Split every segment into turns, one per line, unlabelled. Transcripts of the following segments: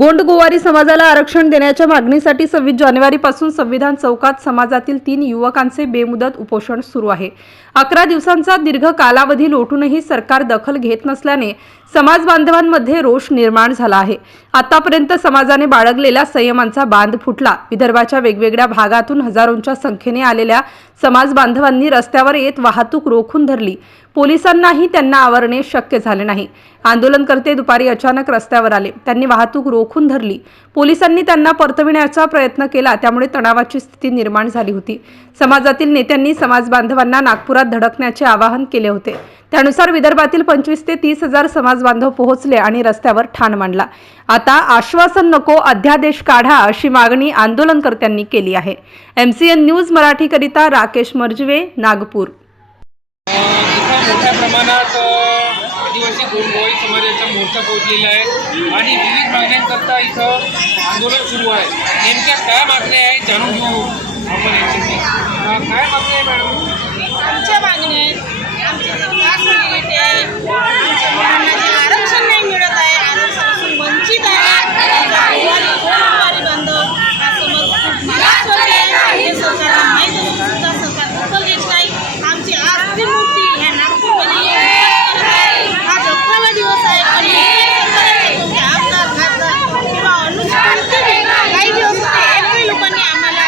गोंडगोवारी समाजाला आरक्षण देण्याच्या मागणीसाठी सव्वीस जानेवारीपासून संविधान चौकात समाजातील तीन युवकांचे बेमुदत उपोषण सुरू आहे. अकरा दिवसांचा दीर्घ कालावधी लोटूनही सरकार दखल घेत नसल्याने समाज बांधवांमध्ये रोष निर्माण झाला आहे. आतापर्यंत समाजाने बाळगलेला संयमांचा बांध फुटला. विदर्भाच्या वेगवेगळ्या भागातून हजारोंच्या संख्येने आलेल्या समाज बांधवांनी रस्त्यावर येत वाहतूक रोखून धरली. पोलिसांनाही त्यांना आवरणे शक्य झाले नाही. आंदोलनकर्ते दुपारी अचानक रस्त्यावर आले. त्यांनी वाहतूक रोखून धरली. पोलिसांनी त्यांना परतविण्याचा प्रयत्न केला. त्यामुळे तणावाची स्थिती निर्माण झाली होती. समाजातील नेत्यांनी समाज बांधवांना नागपुरात धडकण्याचे आवाहन केले होते. त्यानुसार विदर्भातील पंचवीस ते तीस हजार समाज बांधव पोहोचले आणि रस्त्यावर ठाण मांडला. आता आश्वासन नको अध्यादेश काढा अशी मागणी आंदोलनकर्त्यांनी केली आहे. एमसीएन न्यूज मराठीकरिता राकेश मर्जवे नागपूर.
मोठ्या प्रमाणात आदिवासी गोरगोई समाजाचा मोर्चा पोहोचलेला आहे. आणि विविध मागण्यांकरता इथं आंदोलन सुरू आहे. नेमक्या काय मागण्या आहेत जाणून घेऊ आपण यांच्याशी. काय मागण्या आहे मॅडम?
आमच्या मागण्या आहेत. आमचे जे कास्ट मिळते आहे आमच्या मुलांना जे आरक्षण नाही मिळत आहे आरक्षणापासून वंचित आहे आमचा गोवारी गोरगोवारी बांधव हा समाज खूप मागासवर्गीय आहे हे सरकारला माहीत असून सुद्धा सरकार दखल घेत नाही आमची आस्ती मूर्ती ह्या नागपूरमध्ये येऊन करत आहे आज अकरावा दिवस आहे पण एकही सरकारने कोणते आमदार खासदार किंवा अनुसूचित काही दिवस होते एकही लोकांनी आम्हाला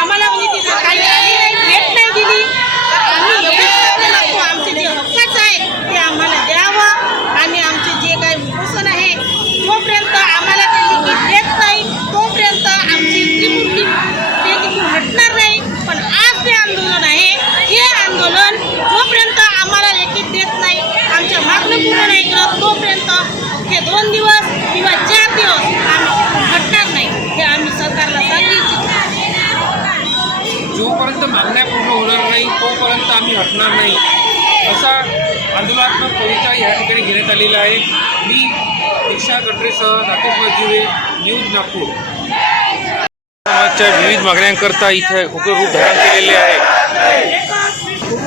आम्हाला म्हणजे तिथं काही भेट नाही दिली तर आम्ही एवढी प्रयत्न लागतो आमचे जे हक्काचं आहे ते आम्हाला द्यावं आणि आमचे जे काही उपोषण आहे तोपर्यंत आम्हाला ते लिखित देत नाही तोपर्यंत आमची त्रिमूर्ती ते तिथून हटणार नाही पण आज ते आंदोलन आहे हे आंदोलन जोपर्यंत आम्हाला लिखित देत नाही आमच्या मागणं पूर्ण नाही करत तोपर्यंत हे दोन दिवस किंवा चार दिवस आम्ही हटणार नाही. हे आम्ही सरकारला सांगू इच्छितो
जोपर्यंत मागण्या पूर्ण होणार नाही तोपर्यंत आम्ही हटणार नाही. असा आंदोलनात्मक कविता या ठिकाणी घेण्यात आलेला आहे. मी दीक्षा गटरेसह राकेश मजिवे न्यूज नागपूर. समाजच्या विविध मागण्यांकरता इथे उग्र रूप धारण केलेले आहे.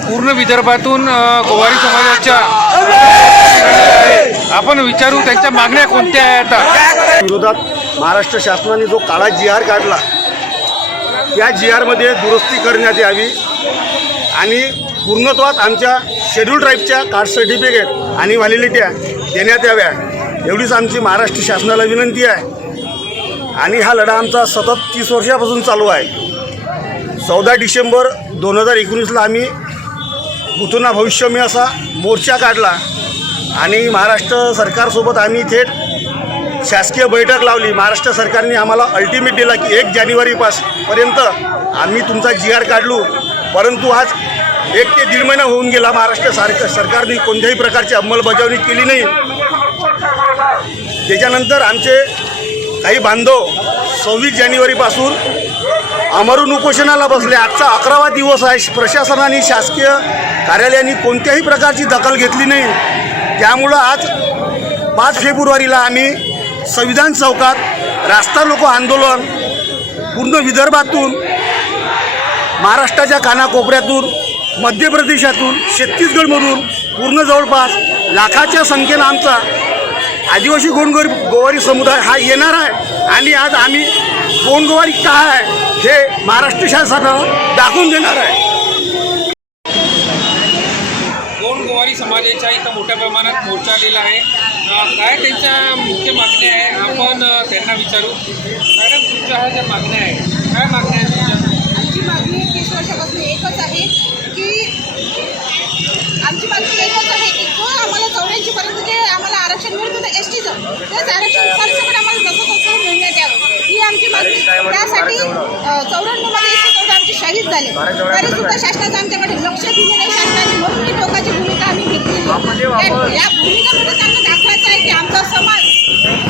पूर्ण विदर्भातून गोवारी समाजाच्या आपण विचारू त्यांच्या मागण्या कोणत्या आहेत? आता
विरोधात महाराष्ट्र शासनाने जो काळा जी आर काढला त्या जी आरमध्ये दुरुस्ती करण्यात यावी आणि पूर्णत्वात आमच्या शेड्यूल ट्राईबच्या कास्ट सर्टिफिकेट आणि व्हॅलिडिट्या देण्यात याव्या एवढीच आमची महाराष्ट्र शासनाला विनंती आहे. आणि हा लढा आमचा सतत तीस वर्षापासून चालू आहे. चौदा डिसेंबर दोन हजार एकोणीसला आम्ही भूतुना भविष्यमी असा मोर्चा काढला. आणि महाराष्ट्र सरकारसोबत आम्ही थेट शासकीय बैठक लावली. महाराष्ट्र सरकारने आम्हाला अल्टिमेट दिला की एक जानेवारीपासपर्यंत आम्ही तुमचा जी आर काढलू. परंतु आज एक ते दीड महिना होऊन गेला महाराष्ट्र सारखं सरकारने कोणत्याही प्रकारची अंमलबजावणी केली नाही. त्याच्यानंतर आमचे काही बांधव सव्वीस जानेवारीपासून अमरून उपोषणाला बसले. आजचा अकरावा दिवस आहे. प्रशासनाने शासकीय कार्यालयाने कोणत्याही प्रकारची दखल घेतली नाही. त्यामुळं आज पाच फेब्रुवारीला आम्ही संविधान चौकात रास्ता लोको आंदोलन पूर्ण विदर्भातून महाराष्ट्राच्या कानाकोपऱ्यातून मध्य प्रदेशातून छत्तीसगडमधून पूर्ण जवळपास लाखाच्या संख्येनं आमचा आदिवासी गोंडगोरी गोवारी समुदाय हा येणार आहे आणि आज आम्ही गोंडगोवारी काय आहे हे महाराष्ट्र शासनानं दाखवून देणार आहे.
दोन समाजाच्या इथं मोठ्या प्रमाणात मोर्चा आलेला आहे. काय त्यांच्या मुख्य मागण्या आहे आपण त्यांना विचारू. मॅडम तुमच्या ह्या ज्या मागण्या आहे काय मागण्या आहेत तुमच्या?
आमची मागणी तीस वर्षापासून एकच आहे की आमची मागणी एकच आहे की जो आम्हाला चौऱ्याऐंशीपर्यंत जे आम्हाला आरक्षण मिळत होतं एस टीचं तेच आरक्षण सरसकट आम्हाला जसं तसं मिळण्यात यावं. ही आमची मागणी. त्यासाठी चौऱ्याण्णवमध्ये शहीद झाले. तरी सुद्धा शासनाचं आमच्याकडे लक्ष दिले नाही. शासनाने म्हणून ही टोकाची भूमिका आम्ही घेतलेली त्या- या भूमिकेमध्ये त्यांना दाखवायचं आहे की आमचा समाज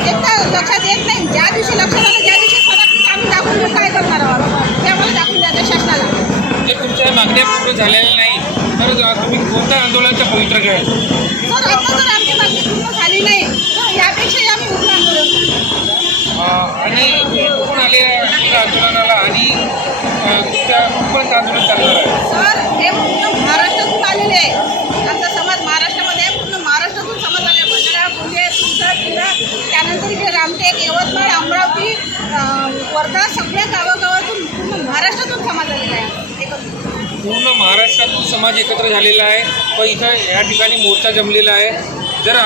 एकदा लक्षात येत नाही. ज्या दिवशी लक्षात आलं त्या दिवशी फरक आम्ही दाखवून देऊ काय करणार आहोत. ते आम्हाला दाखवून द्यायचं शासनाला.
जे तुमच्या मागण्या पूर्ण झालेल्या नाही तर अ, तुम्ही कोणत्या आंदोलनाचा पवित्र घ्याल
जर आता जर आमची मागणी पूर्ण झाली नाही. तर यापेक्षाही आम्ही.
अ, आणि कोण आले आंदोलनाला
त्यानंतर इथे रामटेक यवतमाळ अमरावती वर्धा सगळ्या गावागावातून पूर्ण महाराष्ट्रातून समाज आलेला आहे.
पूर्ण महाराष्ट्रातून समाज एकत्र झालेला आहे. व इथं या ठिकाणी मोर्चा जमलेला आहे. जर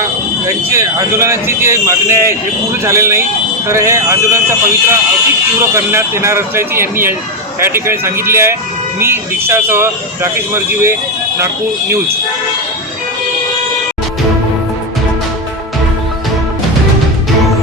यांचे आंदोलनाची जे मागणी आहे हे पूर्ण झालेलं नाही. तर हे आंदोलनाचा पवित्रा अधिक तीव्र करण्यात येणार असल्याचे यांनी या ठिकाणी सांगितले आहे. मी दीक्षासह राकेश मर्जिवे नागपूर न्यूज.